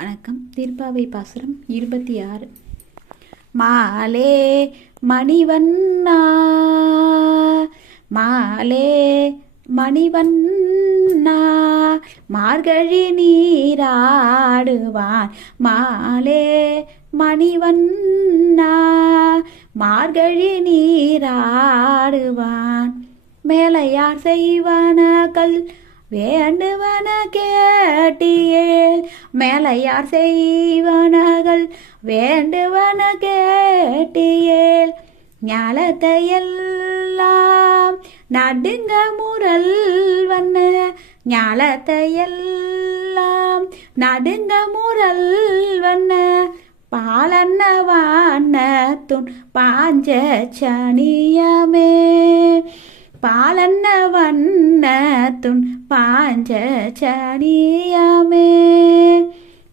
வணக்கம். திருப்பாவை பாசுரம் 26. மாலே மணிவண்ணா மாலே மணிவண்ணா மார்கழி நீராடுவான் மாலே மணிவண்ணா மார்கழி நீராடுவான் மேலையார் செய்வனகள் வேண்டுவன கேட்டியேல் மேலையார் செய்வனகள் வேண்டுவன கேட்டியேல் ஞாலத்தையெல்லாம் நடுங்க முரல்வன ஞாலத்தையெல்லாம் நடுங்க முரல்வன பாலன்ன வானத்துன் பாஞ்ச சனியமே பாலன்ன வண்ணத்துன் பாஞ்ச சனியமே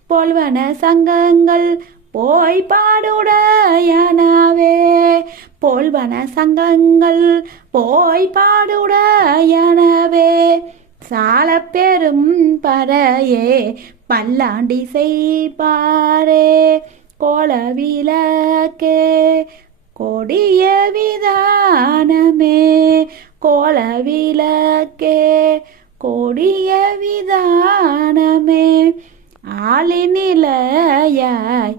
போல்வன சங்கங்கள் போய் பாடுடையனவே போல்வன சங்கங்கள் போய் பாடுடையனவே சால பெரும் பறையே பல்லாண்டி செய்பாரே கோலவிளக்கே கொடிய விதானமே கோலவிளக்கே கொடிய விதானமே ஆளிநிலையாய்